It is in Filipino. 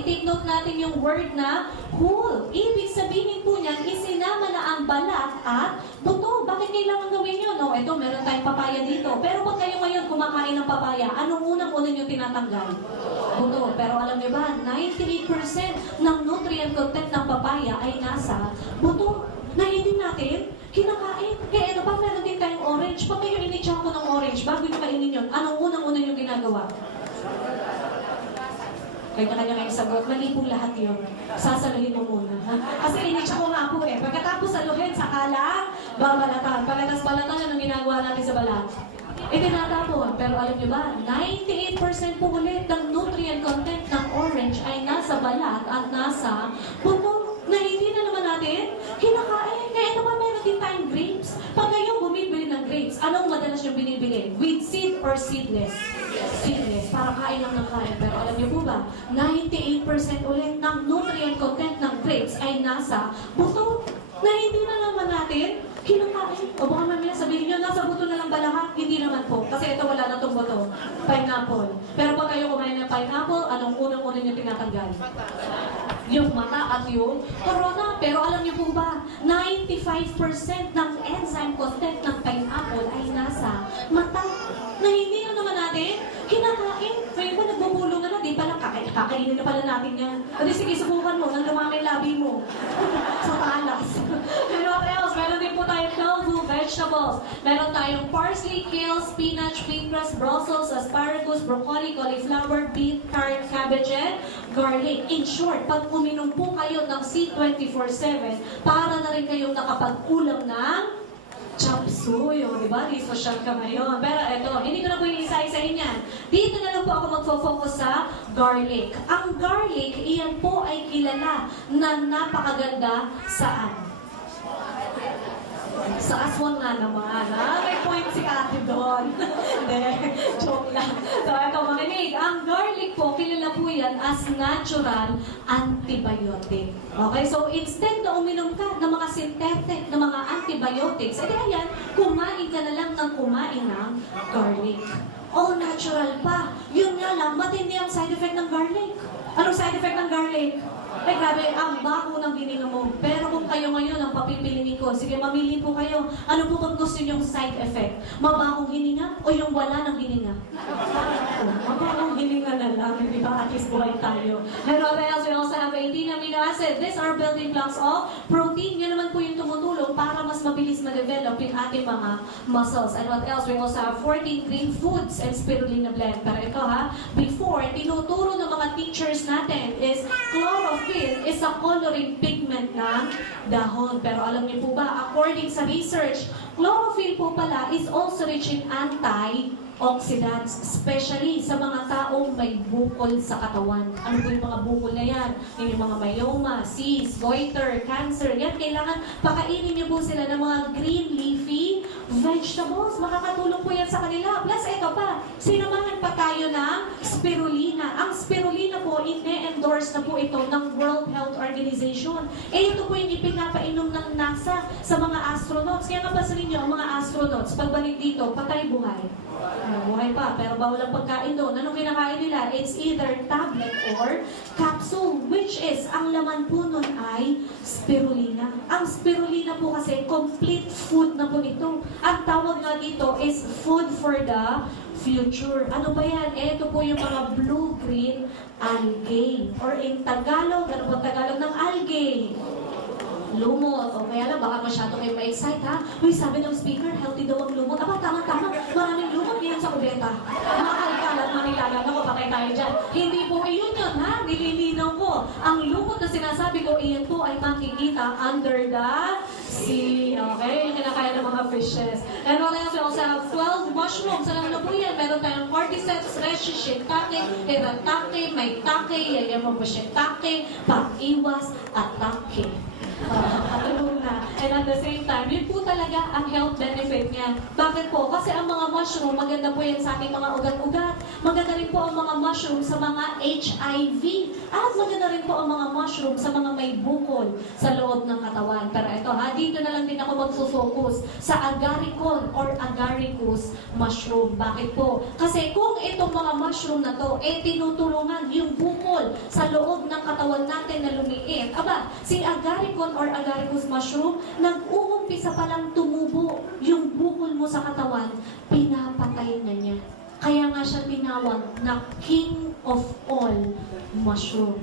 i-take note natin yung word na whole. Ibig sabihin po niyan, isinama na ang balat at buto. Bakit kailangan gawin yun? No, ito, meron tayong papaya dito. Pero pag kayo ngayon kumakain ng papaya, anong unang-una nyo tinatanggal? Buto. Pero alam niyo ba, 98% ng nutrient content ng papaya ay nasa buto na hindi natin kinakain. Kaya ito pa, meron din tayong orange. Pag kayo initsak ko ng orange, bago nyo kainin yun, anong unang-una nyo ginagawa? Kanya-kanya kayong sagot. Mali po lahat yun. Sasaluhin mo muna. Ha? Kasi initsak ko nga po eh. Pagkatapos saluhin, saka lang, babalatan. Pagkatas-balatan, anong ginagawa natin sa balat? Itinatapon. Pero alam niyo ba, 98% po ulit ng nutrient content ng orange ay nasa balat at nasa buto na hindi na naman natin kinakain. Kaya ito ba, meron din tayong grapes. Pag kayo bumibili ng grapes, anong madalas yung binibili? With seed or seedless? Seedless. Para kain lang ng kain. Pero alam niyo po ba, 98% ulit ng nutrient content ng grapes ay nasa buto na hindi na naman natin kinakain. O baka mamaya sabihin nyo, nasa buto na lang ba lahat? Hindi naman po. Kasi ito wala na itong buto. Pineapple. Pero pag kayo kumain ng pineapple, anong unang-unang nyo tinatanggal? Yung mata at yung corona. Pero alam niyo po ba, 95% ng enzyme content ng pineapple ay nasa mata. Na hindi na naman natin kinakain. Kaya ba nagbubulong na, di pala kakainin na pala natin yan. Kasi sige, subukan mo, nang lumaki labi mo. Sa talas. And what else? Meron din po tayong tofu, vegetables. Meron tayong parsley, kale, spinach, wheatgrass, Brussels, asparagus, broccoli, cauliflower, beet, carrot, cabbage, and garlic. In short, pag uminom po kayo ng C24/7, para na rin kayong nakapag-ulam ng chop suey, o diba? Di social ka ngayon. Pero eto, hindi ko na po yung isa-isahin yan. Dito na lang po ako magfo-focus sa garlic. Ang garlic, iyan po ay kilala na napakaganda saan? Sa aswang nga naman, ha? May point si ate doon. Hindi, joke lang. So, ito, makinig. Ang garlic po, kilala po yan as natural antibiotic. Okay? So, instead na uminom ka ng mga synthetic, ng mga antibiotics, edi ayan, kumain ka na lang ng kumain ng garlic. All natural pa. Yun nga lang, matindi ang side effect ng garlic. Anong side effect ng garlic? Ay, grabe, ang bako ng hininga mo. Pero kung kayo ngayon ang papipiliin ko, sige, mamili po kayo. Ano po bang gusto niyong side effect? Mabakong hininga o yung wala ng hininga? Mabakong hininga na lang, di ba? At least buhay tayo. And what else? We also have 18 amino acid. These are building blocks of protein. Yan naman po yung tumutulong para mas mabilis ma-develop yung ating mga muscles. And what else? We also have 14 green foods and spirulina blend. Pero ito ha, before, tinuturo ng mga teachers natin is chlorophyll is a coloring pigment ng dahon. Pero alam niyo po ba, according sa research, chlorophyll po pala is also rich in antioxidants, especially sa mga taong may bukol sa katawan. Ano po yung mga bukol na yan? Yung mga myoma, cyst, goiter, cancer. Yan, kailangan pakainin niyo po sila ng mga green leafy vegetables. Makakatulong po yan sa kanila. Plus, ito pa, sinamahan pa tayo ng spirulina. Ang spirulina po, ine-endorse na po ito ng World Health Organization. Eh, ito po yung ipinapainom ng NASA sa mga astronauts. Kaya napasalin niyo, ang mga astronauts, pagbalik dito, patay buhay. Buhay pa, pero bawal ang pagkain doon. Anong kinakain nila? It's either tablet or capsule, which is, ang laman po nun ay spirulina. Ang spirulina po kasi, complete food na po ito. Ang tawag nga dito is food for the future. Ano ba yan? Ito po yung mga blue-green algae. Or in Tagalog, ano po Tagalog ng algae? Lumot. O kaya lang, baka masyado kayo ma-excite, ha? Uy, sabi ng speaker, healthy daw ang lumot. Aba, tama-tama. Maraming lumot yan sa kubeta. Mga kalkalat, manilalan ako, patay tayo dyan. Hindi po iyon yun, ha? Nililinaw ko. Ang lumot na sinasabi ko, iyan po ay makikita under the sea. Okay? Yung kinakaya ng mga fishes. And what else? We also have 12 mushrooms. Alam na po yan. Meron tayong cordyceps, reishi, shiitake, hiratake, maitake, yayama po shiitake, pag-iwas, atake. Na. And at the same time, yun po talaga ang health benefit niya. Bakit po? Kasi ang mga mushroom, maganda po yan sa ating mga ugat-ugat. Maganda rin po ang mga mushroom sa mga HIV. At maganda rin po ang mga mushroom sa mga may bukol sa loob ng katawan. Pero ito ha, dito na lang din ako magfocus sa agaricon or agaricus mushroom. Bakit po? Kasi kung itong mga mushroom na to, tinutulungan yung bukol sa loob ng katawan natin na lumiit. Aba, si agaricon or agaricus mushroom, nag-uumpisa palang tumubo yung bukol mo sa katawan, pinapatay na niya. Kaya nga siya tinawag na king of all mushroom.